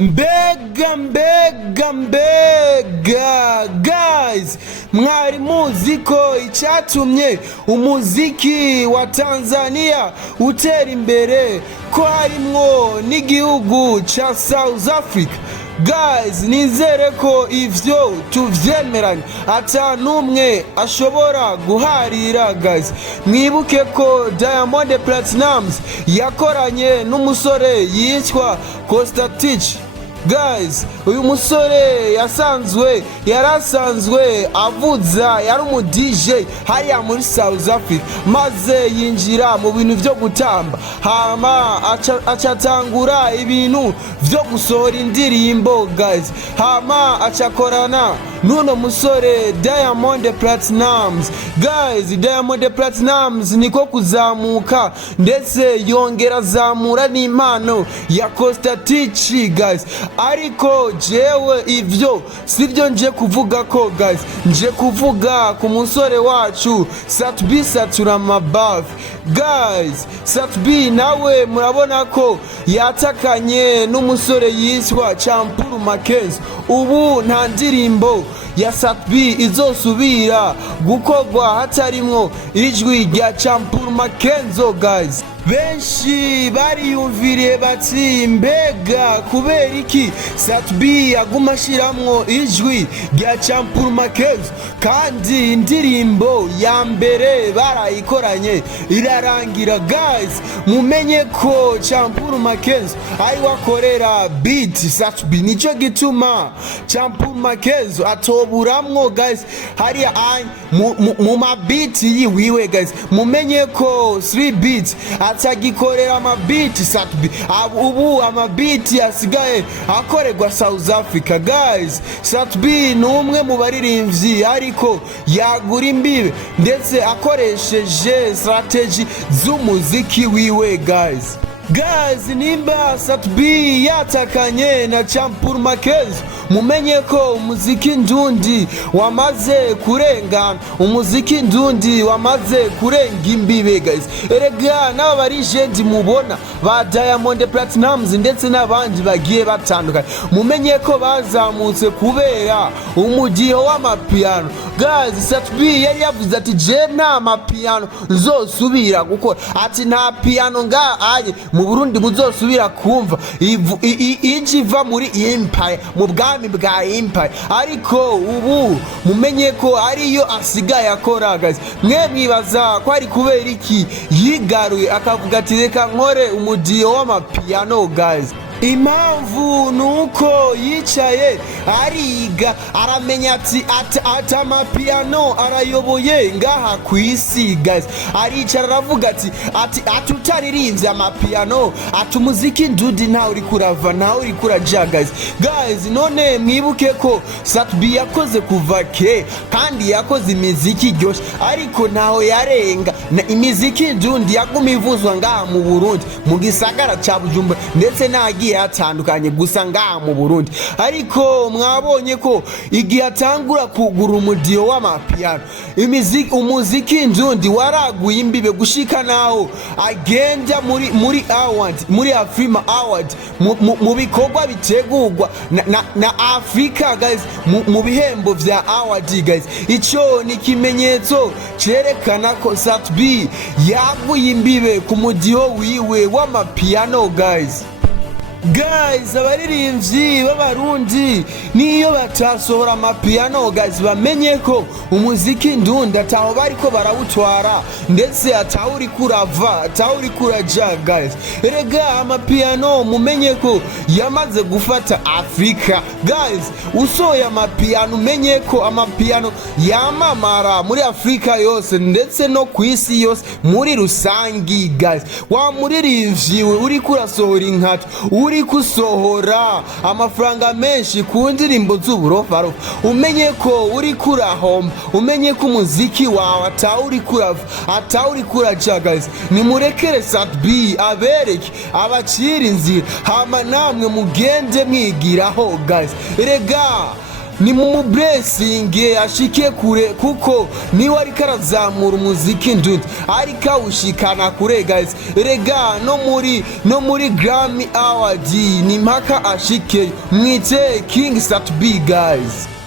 Mbega guys, mwari muzi ko icatumye umuziki wa Tanzania utera imbere ko harimwo n'igihugu ca South Africa? Guys, nizere ko ivyo tuvyemeranye ata numwe ashobora guharira. Guys, mwibuke ko Diamond Platnumz yakoranye n'umusore yitwa Kostatich. Guys, uyu musore yarasanzwe avuza, yari umu DJ hariya muri South Africa, maze yinjira mu bintu vyo gutamba, hama acatangura ibintu vyo gusohora indirimbo. Guys, hama acakorana nuno musore Diamond Platnumz. Guys, Diamond Platnumz niko kuzamuka ndetse yongera azamura n'impano ya Kostatich. Guys, ariko jewe ivyo sivyo nje kuvuga ko. Guys, nje kuvuga ku musore wacu Satbi Saturamabav. Guys, Satbi nawe murabona ko yatakanye n'umusore yitwa Champuru makenzo. Ubu nta ndirimbo ya Satbi izosubira gukorwa hatarimwo ijwi rya Champuru makenzo. Guys, benshi bariyumviriye bati mbega kubera iki Satbi aguma ashiramwo ijwi rya Champuru makenzo kandi indirimbo ya mbere barayikoranye irarangira? Guys, mumenye ko Champuru makenzo ari wakorera beat Satbi, nico gituma Champuru makenzo atoburamwo. Guys, hariya mu mabiti yiwiwe. Guys, mumenye ko 3 beats atagikorera amabiti Satbi, ubu amabiti asigaye akorerwa South Africa. Guys, Satbi ni umwe mu baririmbyi ariko yagura imbibe ndetse akoresheje strategy z'umuziki wiwe. Guys, nimba Satbi yatakanye na Champuru makenzo, mumenye ko umuziki ndundi wamaze kurengana, umuziki ndundi wamaze kurenga imbibe. Guys, erega n'aba barigenti mubona ba Diamond Platnumz ndetse n'abandi bagiye batandukanye, mumenye ko bazamutse kubera umudiho w'amapiano. Guys, Satbi yari yavuze ati je nta mapiano nzosubira gukora, ati nta piano ngaye mu Burundi muzosubira kumva ijiva muri Empire, mu bwami bwa Empire. Ariko ubu mumenye ko ariyo asigaye akora. Guys, mwe mwibaza ko ari kubera iki yigaruye akavuga ati reka nkore umudiho w'amapiano? Guys, impamvu nuko yicaye ariga aramenya ati amapiano arayoboye ngaha ku isi. Guys, aricara aravuga ati utaririmbye amapiano ati umuziki ndudi ntawe uri kurava ntawe uri kuraja. Guys, none mwibuke ko Satbi yakoze kuva ke kandi yakoze imiziki iryoshe, ariko ntaho yarenga imiziki ndundi yaguma ivuzwa ngaha mu Burundi mu gisagara ca Bujumbura ndetse nagiye hatandukanye gusa ngaha mu Burundi. Ariko mwabonye ko igihe atangura kugura umudiho w'amapiano, umuziki ndundi waraguye imbibe gushika naho agenda muri Afrima Award mu bikorwa bitegurwa na Africa. Guys, mu bihembo vya award. Guys, ico ni kimenyetso cerekana ko Satbi yaguye imbibe ku mudiho wiwe w'amapiano. Guys, abaririmbyi b'abarundi niyo batasohora amapiano, guys, bamenye ko umuziki ndundi ataho bariko barawutwara ndetse ataho uri kurava ataho uri kuraja. Guys, erega amapiano mumenye ko yamaze gufata Afrika. Guys, usohoye amapiano umenye ko amapiano yamamara muri Afrika yose ndetse no ku isi yose muri rusangi. Guys, wa muririmbyi uri kurasohora inkato, uri kusohora amafaranga menshi ku ndirimbo z'uburofarofa, umenye ko uri kurahomba, umenye ko umuziki wawe atawuri kurava atawuri kuraja. Guys, nimurekere Satbi abereke abacira inzira, hama namwe mugende mwigiraho. Guys, erega ni mu blessing ashike kure kuko niwe ariko arazamura umuziki ndundi ariko awushikana kure guys. Rega no muri Grammy Award ni mpaka ashike mwite King Sat B guys.